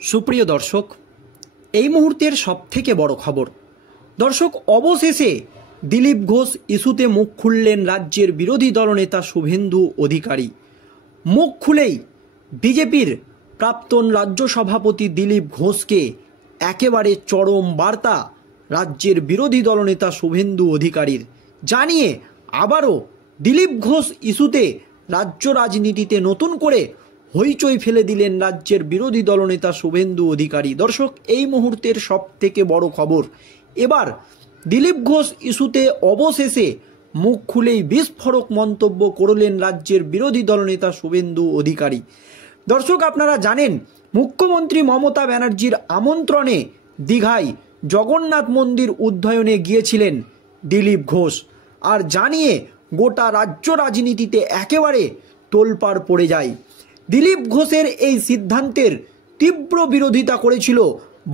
সুপ্রিয় দর্শক, এই মুহূর্তের সবথেকে বড় খবর। দর্শক, অবশেষে দিলীপ ঘোষ ইস্যুতে মুখ খুললেন রাজ্যের বিরোধী দলনেতা শুভেন্দু অধিকারী। মুখ খুলেই বিজেপির প্রাক্তন রাজ্য সভাপতি দিলীপ ঘোষকে একেবারে চরম বার্তা রাজ্যের বিরোধী দলনেতা শুভেন্দু অধিকারীর, জানিয়ে আবারও দিলীপ ঘোষ ইস্যুতে রাজ্য রাজনীতিতে নতুন করে হইচই ফেলে দিলেন রাজ্যের বিরোধী দলনেতা শুভেন্দু অধিকারী। দর্শক, এই মুহূর্তের সবথেকে বড় খবর, এবার দিলীপ ঘোষ ইস্যুতে অবশেষে মুখ খুলেই বিস্ফোরক মন্তব্য করলেন রাজ্যের বিরোধী দলনেতা শুভেন্দু অধিকারী। দর্শক, আপনারা জানেন মুখ্যমন্ত্রী মমতা ব্যানার্জির আমন্ত্রণে দীঘায় জগন্নাথ মন্দির উদ্বোধনে গিয়েছিলেন দিলীপ ঘোষ, আর জানিয়ে গোটা রাজ্য রাজনীতিতে একেবারে তোলপাড় পড়ে যায়। দিলীপ ঘোষের এই সিদ্ধান্তের তীব্র বিরোধিতা করেছিল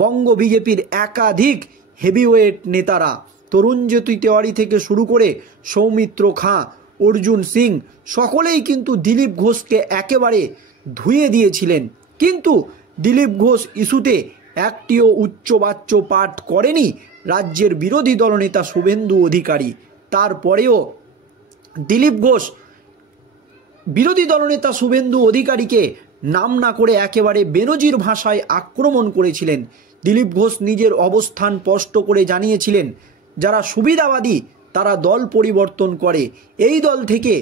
বঙ্গ বিজেপির একাধিক হেভিওয়েট নেতারা। তরুণজ্যোতি তেওয়ারি থেকে শুরু করে সৌমিত্র খাঁ, অর্জুন সিং সকলেই কিন্তু দিলীপ ঘোষকে একেবারে ধুয়ে দিয়েছিলেন। কিন্তু দিলীপ ঘোষ ইস্যুতে একটিও উচ্চবাচ্য পাঠ করেনি রাজ্যের বিরোধী দলনেতা শুভেন্দু অধিকারী। তারপরেও দিলীপ ঘোষ বিরোধী দলনেতা শুভেন্দু অধিকারীকে নাম না করে একেবারে বেনজির ভাষায় আক্রমণ করেছিলেন। দিলীপ ঘোষ নিজের অবস্থান স্পষ্ট করে জানিয়েছিলেন, যারা সুবিধাবাদী তারা দল পরিবর্তন করে, এই দল থেকে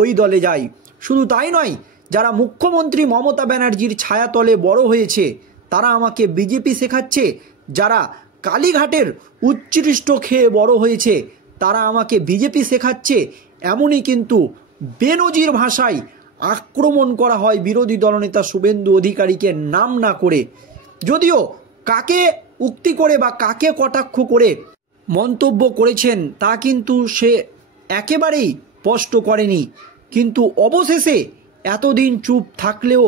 ওই দলে যায়। শুধু তাই নয়, যারা মুখ্যমন্ত্রী মমতা ব্যানার্জির ছায়াতলে বড় হয়েছে তারা আমাকে বিজেপি শেখাচ্ছে, যারা কালীঘাটের উচ্ছিষ্ট খেয়ে বড় হয়েছে তারা আমাকে বিজেপি শেখাচ্ছে। এমনই কিন্তু বেনজির ভাষায় আক্রমণ করা হয় বিরোধী দলনেতা শুভেন্দু অধিকারীকে নাম না করে। যদিও কাকে উক্তি করে বা কাকে কটাক্ষ করে মন্তব্য করেছেন তা কিন্তু সে একেবারেই স্পষ্ট করেনি। কিন্তু অবশেষে এতদিন চুপ থাকলেও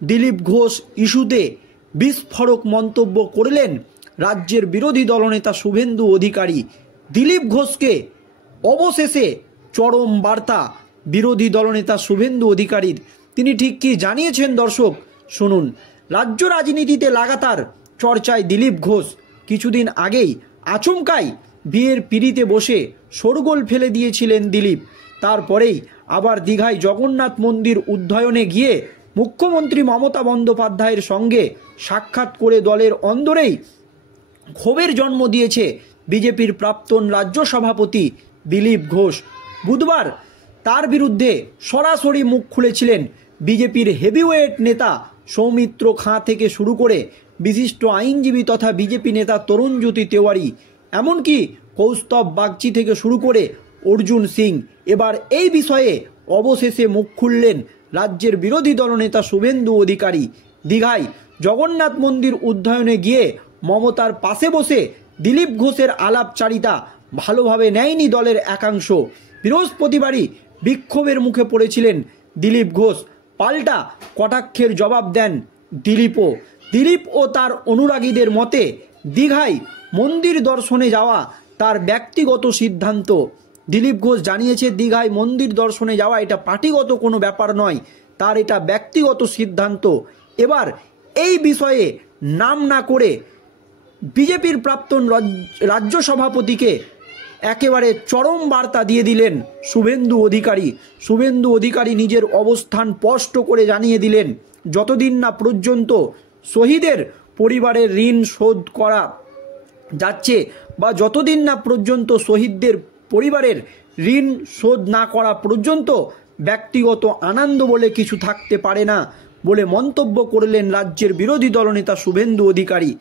দিলীপ ঘোষ ইস্যুতে বিস্ফোরক মন্তব্য করলেন রাজ্যের বিরোধী দলনেতা শুভেন্দু অধিকারী। দিলীপ ঘোষকে অবশেষে চরম বার্তা বিরোধী দলনেতা শুভেন্দু অধিকারীর। তিনি ঠিক কি জানিয়েছেন দর্শক শুনুন। রাজ্য রাজনীতিতে লাগাতার চর্চায় দিলীপ ঘোষ। কিছুদিন আগেই আচমকাই বিয়ের পিঁড়িতে বসে শোরগোল ফেলে দিয়েছিলেন দিলীপ। তারপরেই আবার দীঘায় জগন্নাথ মন্দির উদ্বোধনে গিয়ে মুখ্যমন্ত্রী মমতা বন্দ্যোপাধ্যায়ের সঙ্গে সাক্ষাৎ করে দলের অন্দরেই ক্ষোভের জন্ম দিয়েছে বিজেপির প্রাক্তন রাজ্য সভাপতি দিলীপ ঘোষ। বুধবার তার বিরুদ্ধে সরাসরি মুখ খুলেছিলেন বিজেপির হেভিওয়েট নেতা সৌমিত্র খাঁ থেকে শুরু করে বিশিষ্ট আইনজীবী তথা বিজেপি নেতা তরুণজ্যোতি তেওয়ারি, এমনকি কৌস্তব বাগচি থেকে শুরু করে অর্জুন সিং। এবার এই বিষয়ে অবশেষে মুখ খুললেন রাজ্যের বিরোধী দলনেতা শুভেন্দু অধিকারী। দীঘায় জগন্নাথ মন্দির উদ্বোধনে গিয়ে মমতার পাশে বসে দিলীপ ঘোষের আলাপচারিতা ভালোভাবে নেয়নি দলের একাংশ। বৃহস্পতিবারই বিক্ষোভের মুখে পড়েছিলেন দিলীপ ঘোষ, পাল্টা কটাক্ষের জবাব দেন দিলীপ ও তার অনুরাগীদের মতে দীঘায় মন্দির দর্শনে যাওয়া তার ব্যক্তিগত সিদ্ধান্ত। দিলীপ ঘোষ জানিয়েছে, দীঘায় মন্দির দর্শনে যাওয়া এটা পার্টিগত কোনো ব্যাপার নয়, তার এটা ব্যক্তিগত সিদ্ধান্ত। এবার এই বিষয়ে নাম না করে বিজেপির প্রাক্তন রাজ্য সভাপতিকে একেবারে চরম বার্তা দিয়ে দিলেন শুভেন্দু অধিকারী। শুভেন্দু অধিকারী নিজের অবস্থান স্পষ্ট করে জানিয়ে দিলেন, যতদিন না পর্যন্ত শহীদের পরিবারের ঋণ শোধ করা যাচ্ছে বা যতদিন না পর্যন্ত শহীদদের পরিবারের ঋণ শোধ না করা পর্যন্ত ব্যক্তিগত আনন্দ বলে কিছু থাকতে পারে না বলে মন্তব্য করলেন রাজ্যের বিরোধী দলনেতা শুভেন্দু অধিকারী।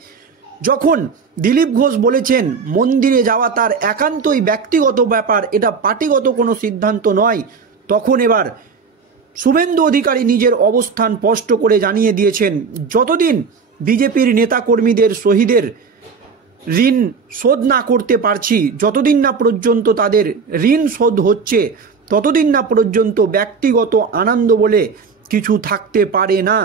যখন দিলীপ ঘোষ বলেছেন মন্দিরে যাওয়া তার একান্তই ব্যক্তিগত ব্যাপার, এটা পার্টিগত কোনো সিদ্ধান্ত নয়, তখন এবার শুভেন্দু অধিকারী নিজের অবস্থান স্পষ্ট করে জানিয়ে দিয়েছেন, যতদিন বিজেপির নেতাকর্মীদের শহীদের ঋণ শোধ না করতে পারছি, যতদিন না পর্যন্ত তাদের ঋণ শোধ হচ্ছে, ততদিন না পর্যন্ত ব্যক্তিগত আনন্দ বলে কিছু থাকতে পারে না।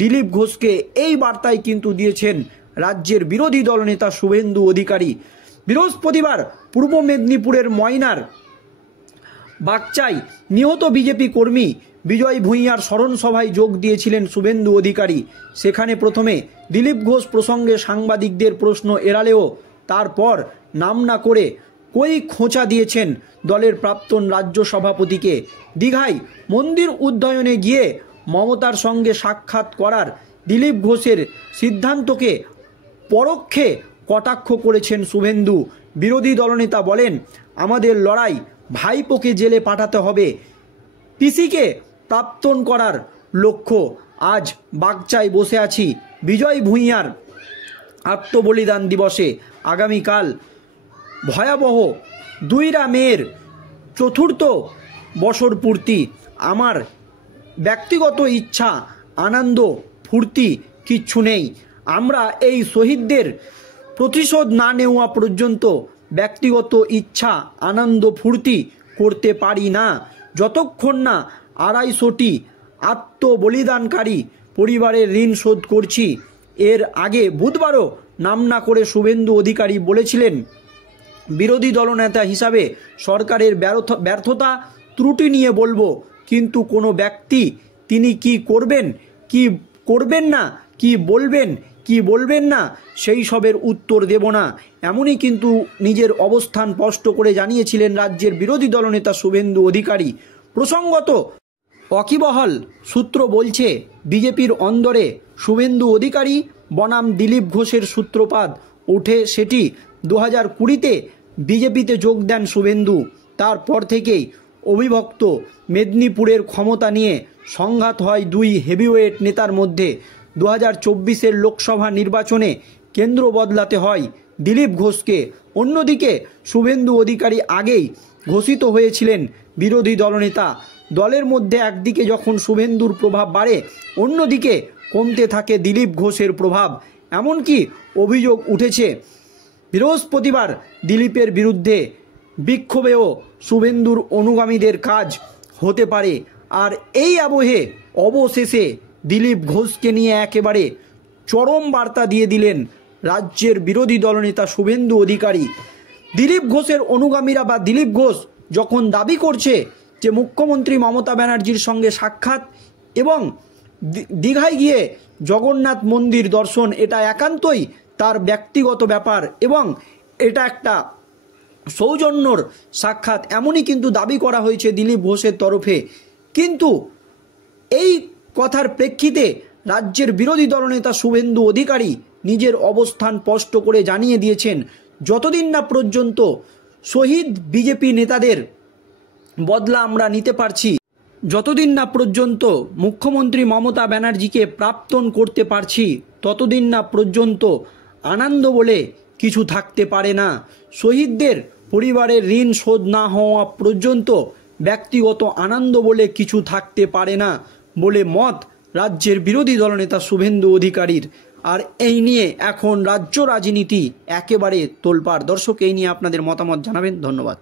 দিলীপ ঘোষকে এই বার্তাই কিন্তু দিয়েছেন রাজ্যের বিরোধী দলনেতা শুভেন্দু অধিকারী। বৃহস্পতিবার পূর্ব মেদিনীপুরের ময়নার বাগচায় নিহত বিজেপি কর্মী বিজয় ভূঁইয়ার স্মরণ সভায় যোগ দিয়েছিলেন শুভেন্দু অধিকারী। সেখানে প্রথমে দিলীপ ঘোষ প্রসঙ্গে সাংবাদিকদের প্রশ্ন এড়ালেও তারপর নাম না করে খোঁচা দিয়েছেন দলের প্রাক্তন রাজ্য সভাপতিকে। দীঘায় মন্দির উদ্বোধনে গিয়ে মমতার সঙ্গে সাক্ষাৎ করার দিলীপ ঘোষের সিদ্ধান্তকে পরোক্ষে কটাক্ষ করেছেন শুভেন্দু। বিরোধী দলনেতা বলেন, আমাদের লড়াই ভাইপোকে জেলে পাঠাতে হবে, পিসিকে প্রাক্তন করার লক্ষ্য। আজ বাগচায় বসে আছি বিজয় ভূঁইয়ার আত্মবলিদান দিবসে। আগামীকাল ভয়াবহ দুইরা মেয়ের চতুর্থ বছর পূর্তি। আমার ব্যক্তিগত ইচ্ছা, আনন্দ, ফুর্তি কিচ্ছু নেই। আমরা এই শহীদদের প্রতিশোধ না নেওয়া পর্যন্ত ব্যক্তিগত ইচ্ছা, আনন্দ, ফুর্তি করতে পারি না, যতক্ষণ না 250টি আত্মবলিদানকারী পরিবারের ঋণ শোধ করছি। এর আগে বুধবারও নাম না করে শুভেন্দু অধিকারী বলেছিলেন, বিরোধী দলনেতা হিসাবে সরকারের ব্যর্থতা ত্রুটি নিয়ে বলবো, কিন্তু কোনো ব্যক্তি তিনি কি করবেন, কি করবেন না, কি বলবেন, কি বলবেন না, সেই সবের উত্তর দেব না। এমনই কিন্তু নিজের অবস্থান স্পষ্ট করে জানিয়েছিলেন রাজ্যের বিরোধী দলনেতা শুভেন্দু অধিকারী। প্রসঙ্গত ওয়াকিবহাল সূত্র বলছে, বিজেপির অন্দরে শুভেন্দু অধিকারী বনাম দিলীপ ঘোষের সূত্রপাত ওঠে। সেটি 2020-তে বিজেপিতে যোগ দেন শুভেন্দু। তারপর থেকেই অবিভক্ত মেদিনীপুরের ক্ষমতা নিয়ে সংঘাত হয় দুই হেভিওয়েট নেতার মধ্যে। 2024-এর লোকসভা নির্বাচনে কেন্দ্র বদলাতে হয় দিলীপ ঘোষকে। অন্যদিকে শুভেন্দু অধিকারী আগেই ঘোষিত হয়েছিলেন বিরোধী দলনেতা। দলের মধ্যে একদিকে যখন শুভেন্দুর প্রভাব বাড়ে, অন্যদিকে কমতে থাকে দিলীপ ঘোষের প্রভাব। এমনকি অভিযোগ উঠেছে বৃহস্পতিবার দিলীপের বিরুদ্ধে বিক্ষোভেও শুভেন্দুর অনুগামীদের কাজ হতে পারে। আর এই আবহে অবশেষে দিলীপ ঘোষকে নিয়ে একেবারে চরম বার্তা দিয়ে দিলেন রাজ্যের বিরোধী দলনেতা শুভেন্দু অধিকারী। দিলীপ ঘোষের অনুগামীরা বা দিলীপ ঘোষ যখন দাবি করছে যে মুখ্যমন্ত্রী মমতা ব্যানার্জির সঙ্গে সাক্ষাৎ এবং দীঘায় গিয়ে জগন্নাথ মন্দির দর্শন, এটা একান্তই তার ব্যক্তিগত ব্যাপার এবং এটা একটা সৌজন্যর সাক্ষাৎ, এমনই কিন্তু দাবি করা হয়েছে দিলীপ ঘোষের তরফে। কিন্তু এই কথার প্রেক্ষিতে রাজ্যের বিরোধী দলনেতা শুভেন্দু অধিকারী নিজের অবস্থান স্পষ্ট করে জানিয়ে দিয়েছেন, যতদিন না পর্যন্ত শহীদ বিজেপি নেতাদের বদলা আমরা নিতে পারছি, যতদিন না পর্যন্ত মুখ্যমন্ত্রী মমতা ব্যানার্জিকে প্রাক্তন করতে পারছি, ততদিন না পর্যন্ত আনন্দ বলে কিছু থাকতে পারে না। শহীদদের পরিবারের ঋণ শোধ না হওয়া পর্যন্ত ব্যক্তিগত আনন্দ বলে কিছু থাকতে পারে না বলে মত রাজ্যের বিরোধী দলনেতা শুভেন্দু অধিকারীর। আর এই নিয়ে এখন রাজ্য রাজনীতি একেবারে তোলপাড়। দর্শক, এই নিয়ে আপনাদের মতামত জানাবেন। ধন্যবাদ।